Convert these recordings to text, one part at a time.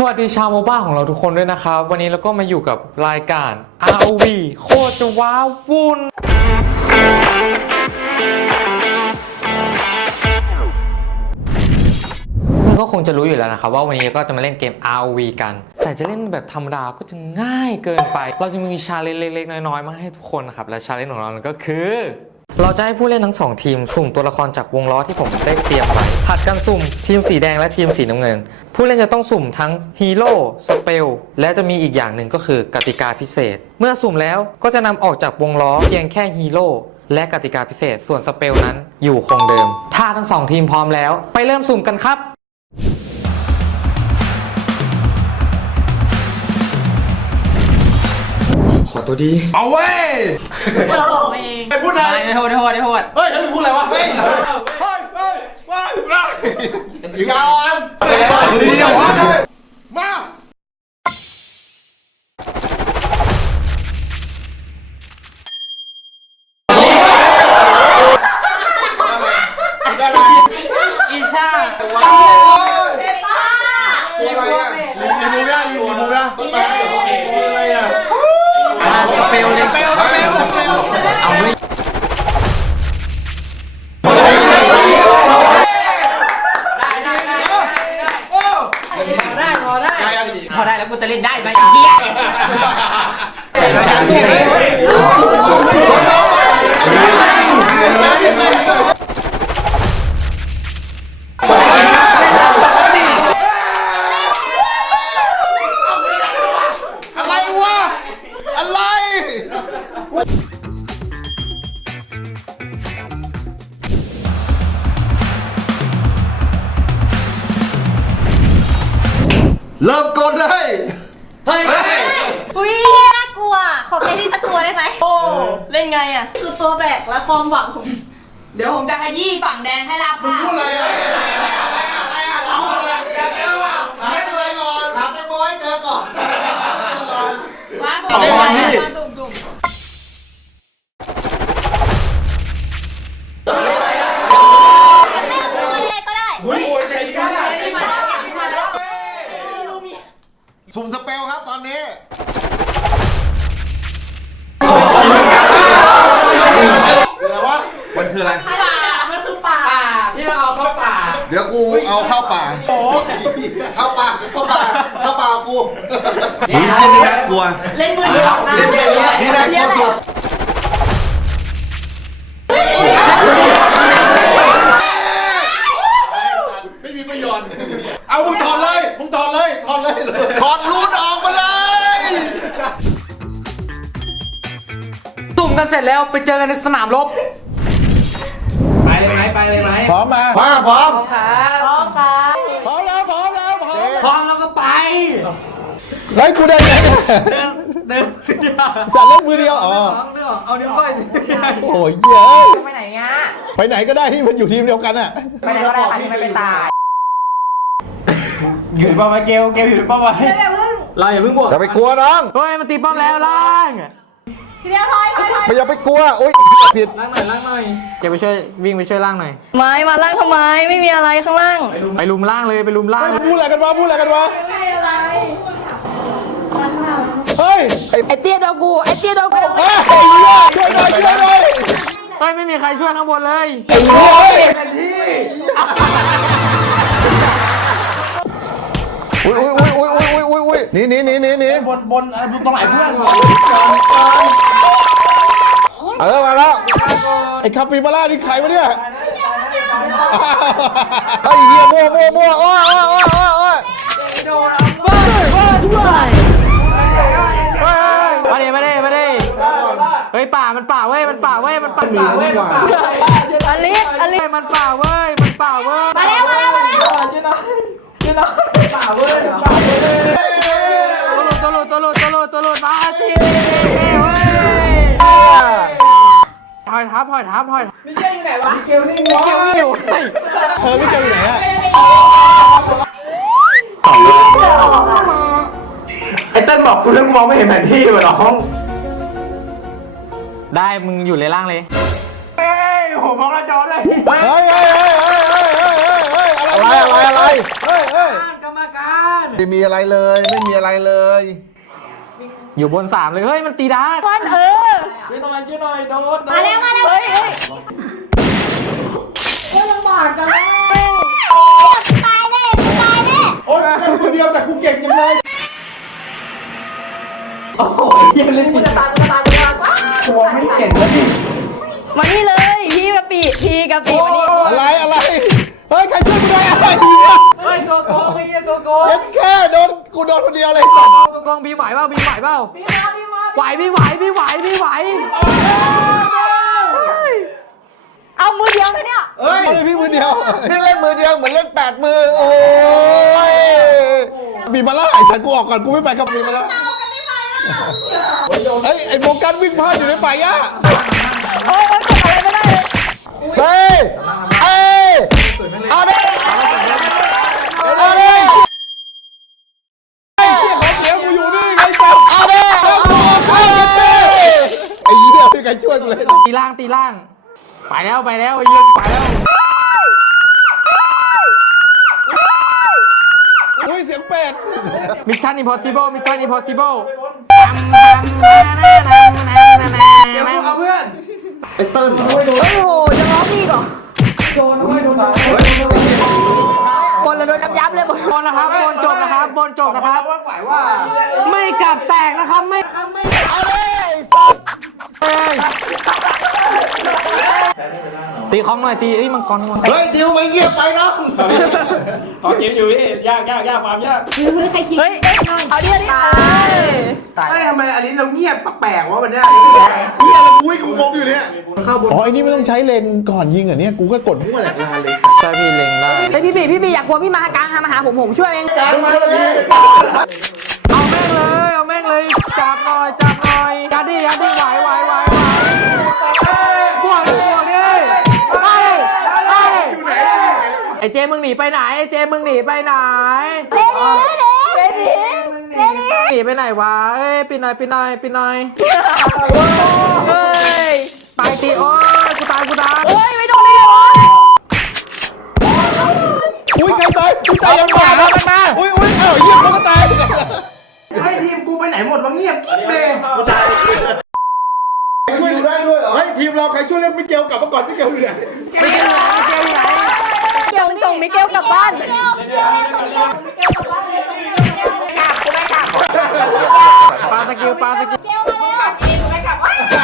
สวัสดีชาวโมบ้าของเราทุกคนด้วยนะครับ วันนี้เราก็มาอยู่กับรายการ ROV โคตรจะว้าวุ่นนี่ก็คงจะรู้อยู่แล้วนะครับ ว่าวันนี้ก็จะมาเล่นเกม ROV กัน แต่จะเล่นแบบธรรมดาก็จะง่ายเกินไป เราจะมีชาเลนจ์เล็กๆ น้อยๆ มาให้ทุกคนนะครับ และชาเลนจ์ของเราก็คือ เราจะให้ผู้เล่นทั้งสองทีมสุ่มตัวละครจากวงล้อที่ผมได้เตรียมไว้ผัดกันสุ่มทีมสีแดงและทีมสีน้ำเงิน ผู้เล่นจะต้องสุ่มทั้งฮีโร่สเปลและจะมีอีกอย่างหนึ่งก็คือกติกาพิเศษ เมื่อสุ่มแล้วก็จะนำออกจากวงล้อเพียงแค่ฮีโร่และกติกาพิเศษ ส่วนสเปลนั้นอยู่คงเดิม ถ้าทั้งสองทีมพร้อมแล้ว ไปเริ่มสุ่มกันครับ ตัวดี เอาเว้ยเราบอกเองไอ้พูดไหนไม่โทษไม่โทษไม่โทษเฮ้ยเฮ้ยพูดอะไรวะ เฮ้ย เฮ้ย เฮ้ยเฮ้ยเฮ้ยยาวอันดีเดียววะเลยมา ได้ไหม อีชา ว้าวตัวอะไรอะลิมลิมูย่าลิมลิมูย่าต้นไม้ตัวอะไรอะ สเปลเลย เปลวเปลวเปลว เอาไม่ โอ้ ได้พอได้ พอได้แล้วกูจะเล่นได้ไหมไอ้เหี้ย ดเลยเฮ้ยอุ้ยน่ากลัว ขอแค่นี้สักตัวได้ไหมโอ้เล่นไงอะ คือตัวแบกและความหวังของเดี๋ยวผมจะขยี้ฝั่งแดงให้รับค่ะพูดอะไรอะอะไรอะเราอะไรอยากเจอว่ะหาตัวอะไรก่อนหาแตงโมให้เจอก่อน มา เอาไปวางนี่ มาตุ่มตุ่ม อะไรก็ได้ อุ้ย มาแล้วมาแล้ว สุ่มสเปลครับตอนนี้ อะไรวะ มันคืออะไร ป่ามันคือป่าป่าที่เราเอาเข้าป่าเดี๋ยวกูเอาเข้าป่าโอ้เข้าป่าเข้าป่าเข้าป่ากูนี่นี่น่ากลัว เล่นมือเดียวนะนี่นี่น่ากลัวสุดไม่มีประโยชน์ เอามึงถอดเลย มึงถอดเลย ถอดเลย ถ อดรูดออกมาเลย สุ่มกันเสร็จแล้วไปเจอกันในสนามรบ ไปเลยไหมไปเลยไหมพร้อมมามาพร้อม ครับพร้อมค่ะพร้อมแล้วพร้อมแล้วพร้อมพร้อมแล้วก็ไป ไล่กูได้ไงเนี่ยเดินจัดเล่นมือเดียวอ๋อเอานิ้วก้อยโอ้ยเย้ยไปไหนเงี้ยไปไหนก็ได้ที่มันอยู่ทีมเดียวกันอะไปไหนก็ได้ค่ะที่ไม่เป็นตาย อยู่ป้อมไว้เกลเกลอยู่ป้อมไว้เดี๋ยวเพิ่งเราอย่าเพิ่งบวกอย่าไปกลัวน้องเฮ้ยมันตีป้อมแล้วล่างทีเดียวถอยถอยถอยไม่อย่าไปกลัวอุ้ยผิดล้างหน่อยล้างหน่อยเกไปช่วยวิ่งไปช่วยล่างหน่อยไม้มาล่างทำไมไม่มีอะไรข้างล่างไปลุมล่างเลยไปลุมล่างพูดอะไรกันวะพูดอะไรกันวะไม่มีอะไรเฮ้ยไอ้ไอเตี้ยโดนกูไอเตี้ยโดนกูเฮ้ยไอ้เหี้ยช่วยหน่อยช่วยหน่อยเฮ้ยไม่มีใครช่วยข้างบนเลยไอ้เหี้ย อุ้ยอุ้ยอุ้ยอุ้ยอุ้ยอุ้ยอุ้ยหนี่นี่นี่นี่นี่บนบนดูตรงไหนเพื่อนเออมาแล้วไอ้คาปิบาร่านี่ใครวะเนี่ยไอ้เหี้ยมั่วมั่วมั่วโอ้ยโอ้ยโอ้ยโอ้ยโอ้ยมาดิมาดิมาดิเฮ้ยป่ามันป่าเว้ยมันป่าเว้ยมันป่าเว้ยมันป่าเว้ยอลิสอลิสมันป่าเว้ยมันป่าเว้ยมาแล้วมาแล้วมาแล้ว ตัวหลุดตัวหลุดตัวหลุดตัวหลุดตัวหลุดมาสิเว้ยถอยทับถอยทับถอยนี่เกลอยู่ไหนวะมิเกลนี่มิเกลอยู่เออพี่เจ้าอยู่ไหนอะไอ้เต้นบอกกูเรื่องมองไม่เห็นแผนที่วะน้องได้มึงอยู่เลยล่างเลย เฮ้ยเฮ้ยเฮ้ยเฮ้ยเฮ้ยเฮ้ยเฮ้ย อะไรอะไรอะไรเฮ้ยเฮ้ยกรรมการไม่มีอะไรเลย ไม่มีอะไรเลยอยู่บนสามเลย เฮ้ย มันตีดาร์กมันเออช่วยหน่อยช่วยหน่อยโดนมาแล้วมาแล้วเฮ้ยเฮ้ยตายแน่ตายแน่โอ๊ยแค่คนเดียวแต่กูเก่งจังเลยโอ้โหยังเล่นกูจะตายกูจะตายกูจะตายตัวไม่เห็นแล้วดิมานี่เลยพี่กะปิพี่กะปิมานี่อะไรอะไรเฮ้ยใครช่วยกูได้อะไรเนี่ยเฮ้ยตัวโกงไอ้เหี้ยตัวโกงเอ็ดแค่โดนกูโดนคนเดียวเลยสัตว์กองบีไหวเปล่าบีไหวเปล่าพี่มาพี่มาไหวพี่ไหวพี่ไหวพี่ไหวเอามือเดียวนะเนี่ยเฮ้ยพี่มือเดียวนี่เล่นมือเดียวเหมือนเล่นแปดมือโอ้ยบีบมาแล้วไอ้ฉันกูออกก่อนกูไม่ไปกับบีบมาแล้วเฮ้ยไอ้โมกันวิ่งพลาดอยู่ในป่าหญ้าโอ้ยมันกดอะไรไม่ได้เลยเฮ้ย เอ้ยเอาดิเอาดิไอ้เหี้ยของเสียกูอยู่นี่ไงจับเอาดิเอาดิเอาดิไอ้เหี้ยไม่มีใครช่วยกูเลยตีล่างตีล่าง ไปแล้วไปแล้วไอ้เหี้ยไปแล้วอุ้ยเสียงเป็ดมิชชั่นอิมพอสิเบิลมิชชั่นอิมพอสิเบิลเดี๋ยวกูเอาเพื่อนไอ้เติ้ลโอ้โหจะร้องอีกเหรอ โดนด้วยโดนด้วยบนละโดนยับยับเลยบนบนนะครับบนจบนะครับบนจบนะครับ ว่างไหวว่าไม่กลับแตกนะครับไม่เอาดิไอ้สัตว์เอ้ยตีของหน่อยตีเอ้ยมังกรมังกรเฮ้ยดิวไม่เงียบไปนะต่อเกมอยู่พี่ยากยากยากความยากเฮ้ยเอาดิเอาดิตายทำไมอันนี้เราเงียบแปลกๆวะวันเนี้ยเฮียแล้วกูวิ่งกูงงอยู่เนี่ย อ๋อไอ้นี่ไม่ต้องใช้เลนก่อนยิงเหรอเนี่ย กูก็กดมั่วแหละงานเลยใช่พี่เล็งได้เฮ้ยพี่บีพี่บีอยากกลัวพี่มากลางมาหาผมผมช่วยเองจังมาเลยเอาแม่งเลยเอาแม่งเลยจับหน่อยจับหน่อยยัดดิยัดดิไหวไหวไหวไหวบวกดิบวกดิไปไปไอ้เจมึงหนีไปไหนไอ้เจมึงหนีไปไหนเรดี้เรดี้เรดี้หนีไปไหนวะเอ้ยปีนหน่อยปีนหน่อยปีนหน่อยเฮ้ยไป ตีโอ้ยกูตายกูตายเฮ้ยไม่โดนเลยเหรออุ้ยใครตายอุ้ยตายยังหมาแล้วมันมาอุ้ยอุ้ยเอ้าเหี้ยกูก็ตายให้ทีมกูไปไหนหมดวะเงียบกิ๊บเลยช่วยได้ด้วยเหรอเฮ้ยทีมเราใครช่วยเรียกมิเกลกลับมาก่อนมิเกลอยู่ไหนไปเจอไหนไปเจอไหนเกี่ยวส่งมิเกลกลับบ้านปาสกิลปาสกิลเกลมาแล้วเ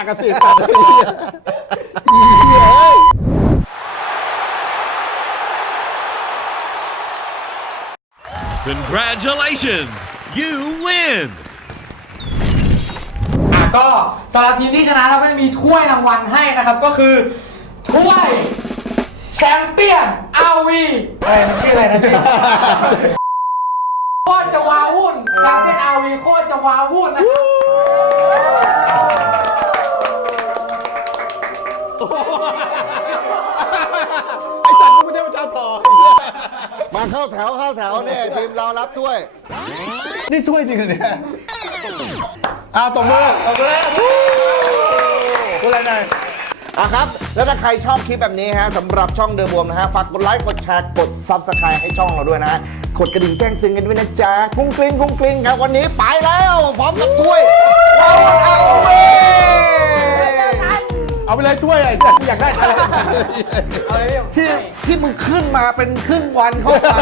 ากระสียตัดเลยเหี้ย Congratulations! You win! อะก็สำหรับทีมที่ชนะเราก็จะมีถ้วยรางวัลให้นะครับก็คือ ถ้วยแชมเปี้ยนอาวีอะไรมันชื่ออะไรนะชื่อ โคตรจะว้าวุ่นแชมเปี้ยนอาวีโคตรจะว้าวุ่นนะครับ ไอ้สัตว์กูไม่ใช่พระเจ้าต่อมาเข้าแถวเข้าแถวเนี่ยทีมเรารับถ้วย นี่ถ้วยจริงเหรอเนี่ยเอาตบมือตบมือพูดอะไรหน่อยอะครับ แล้วถ้าใครชอบคลิปแบบนี้ฮะสำหรับช่องเดอะบวมนะฮะ ฝากกดไลค์ กดแชร์ กดซับสไครต์ให้ช่องเราด้วยนะฮะกดกระดิ่งแจ้งเตือนกันด้วยนะจ๊ะกุ้งกลิ้งกุ้งกลิ้งครับ วันนี้ไปแล้ว พร้อมกับถ้วยว้าวเอาเว้ย เอาไปเลยถ้วยไอ้สัตว์อยากได้อะไรที่ที่มึงขึ้นมาเป็นครึ่งวันเข้ามา